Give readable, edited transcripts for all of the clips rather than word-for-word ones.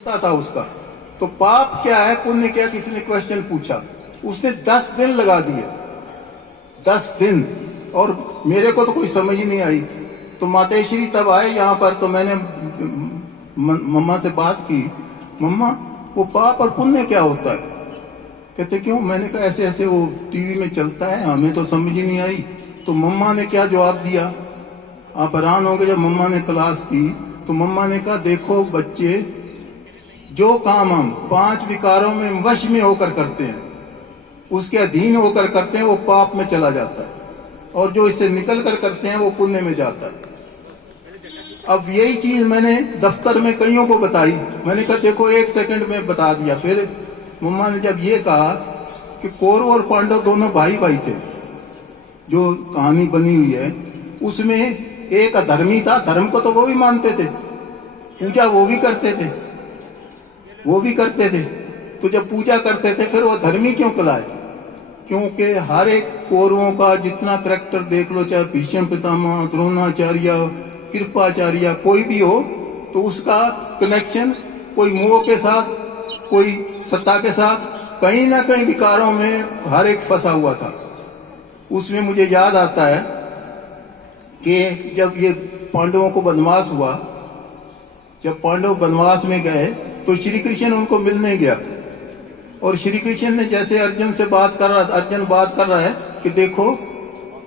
था उसका। तो पाप क्या है पुण्य क्या, किसी ने क्वेश्चन पूछा, उसने 10 दिन लगा दिए, 10 दिन, और मेरे को तो कोई समझ ही नहीं आई। तो मातेश्वरी तब आए यहाँ पर, तो मैंने मम्मा से बात की, मम्मा वो पाप और पुण्य क्या होता है? कहते क्यों? मैंने कहा ऐसे ऐसे वो टीवी में चलता है, हमें तो समझ ही नहीं आई। तो मम्मा ने क्या जवाब दिया, आप हैरान होंगे। जब मम्मा ने क्लास की तो मम्मा ने कहा देखो बच्चे, जो काम हम 5 विकारों में वश में होकर करते हैं, उसके अधीन होकर करते हैं, वो पाप में चला जाता है, और जो इससे निकल कर करते हैं वो पुण्य में जाता है। अब यही चीज मैंने दफ्तर में कईयों को बताई, मैंने कहा देखो 1 सेकंड में बता दिया। फिर मम्मा ने जब ये कहा कि कौरव और पांडव दोनों भाई भाई थे, जो कहानी बनी हुई है उसमें एक अधर्मी था, धर्म को तो वो भी मानते थे, पूजा वो भी करते थे, वो भी करते थे। तो जब पूजा करते थे फिर वो धर्मी क्यों कहलाए? क्योंकि हर एक कौरवों का जितना करैक्टर देख लो, चाहे भीष्म पितामह, द्रोणाचार्य, कृपाचार्य, कोई भी हो, तो उसका कनेक्शन कोई मोह के साथ, कोई सत्ता के साथ, कहीं ना कहीं विकारों में हर एक फंसा हुआ था। उसमें मुझे याद आता है कि जब ये पांडवों को वनवास हुआ, जब पांडव वनवास में गए तो श्री कृष्ण उनको मिलने गया, और श्री कृष्ण ने जैसे अर्जुन से बात कर रहा था, अर्जुन बात कर रहा है कि देखो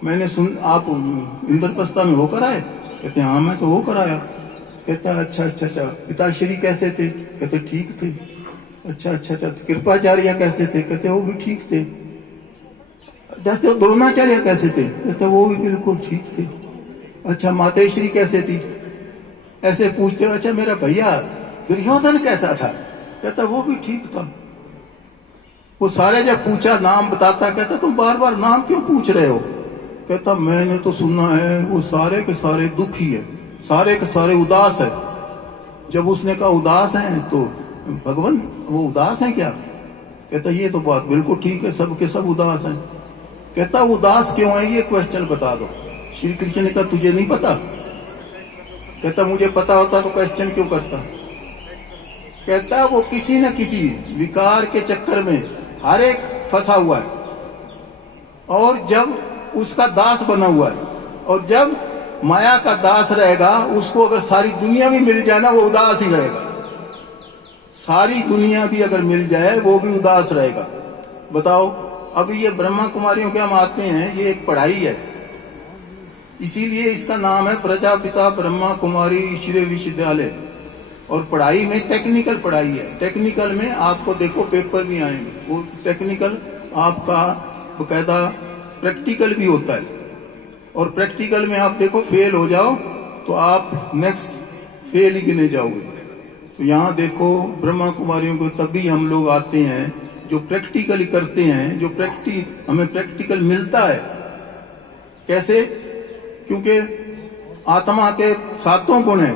मैंने आप इंद्रप्रस्थ में होकर आए? कहते हाँ मैं तो होकर आया। कहता अच्छा अच्छा अच्छा, पिताश्री कैसे थे? कहते ठीक थे। अच्छा अच्छा अच्छा, कृपाचार्य कैसे थे? कहते वो भी ठीक थे। जाते द्रोणाचार्य कैसे थे? कहते वो भी बिल्कुल ठीक थे। अच्छा मातेश्वरी कैसे थी? ऐसे पूछते हो। अच्छा मेरा भैया दुर्योधन कैसा था? कहता वो भी ठीक था। वो सारे जब पूछा नाम बताता, कहता तुम बार बार नाम क्यों पूछ रहे हो? कहता मैंने तो सुना है वो सारे के सारे दुखी है, सारे के सारे उदास है। जब उसने कहा उदास हैं तो भगवान वो उदास हैं क्या? कहता ये तो बात बिल्कुल ठीक है, सब के सब उदास हैं। कहता उदास क्यों है ये क्वेश्चन बता दो। श्री कृष्ण ने कहा तुझे नहीं पता? कहता मुझे पता होता तो क्वेश्चन क्यों करता। कहता वो किसी न किसी विकार के चक्कर में हर एक फंसा हुआ है, और जब उसका दास बना हुआ है, और जब माया का दास रहेगा, उसको अगर सारी दुनिया भी मिल जाए ना वो उदास ही रहेगा। सारी दुनिया भी अगर मिल जाए वो भी उदास रहेगा। बताओ, अभी ये ब्रह्मा कुमारियों के हम आते हैं, ये एक पढ़ाई है, इसीलिए इसका नाम है प्रजापिता ब्रह्मा कुमारी ईश्वरीय विश्वविद्यालय। और पढ़ाई में टेक्निकल पढ़ाई है। टेक्निकल में आपको देखो पेपर भी आएंगे, वो टेक्निकल आपका बकायदा प्रैक्टिकल भी होता है, और प्रैक्टिकल में आप देखो फेल हो जाओ तो आप नेक्स्ट फेल ही गिने जाओगे। तो यहाँ देखो ब्रह्मा कुमारियों को तभी हम लोग आते हैं जो प्रैक्टिकली करते हैं, जो हमें प्रैक्टिकल मिलता है। कैसे? क्योंकि आत्मा के 7 गुण है।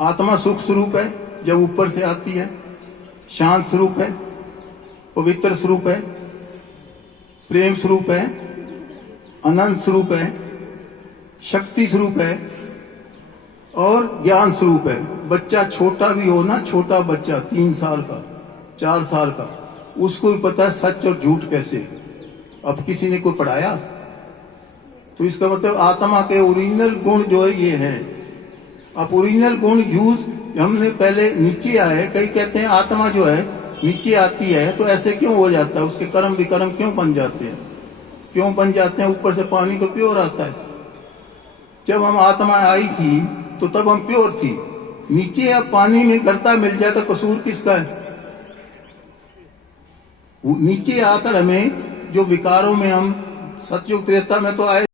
आत्मा सुख स्वरूप है जब ऊपर से आती है, शांत स्वरूप है, पवित्र स्वरूप है, प्रेम स्वरूप है, अनंत स्वरूप है, शक्ति स्वरूप है, और ज्ञान स्वरूप है। बच्चा छोटा भी हो ना, छोटा बच्चा 3 साल का, 4 साल का, उसको भी पता है सच और झूठ कैसे। अब किसी ने कोई पढ़ाया? तो इसका मतलब आत्मा के ओरिजिनल गुण जो है ये है। अब ओरिजिनल गुण यूज हमने पहले नीचे आए, कई कहते हैं आत्मा जो है नीचे आती है तो ऐसे क्यों हो जाता है, उसके कर्म विकर्म क्यों बन जाते हैं? क्यों बन जाते हैं? ऊपर से पानी तो प्योर आता है। जब हम आत्मा आई थी तो तब हम प्योर थी। नीचे अब पानी में गर्ता मिल जाए तो कसूर किसका है? नीचे आकर हमें जो विकारों में हम सतयुग त्रेता में तो आए।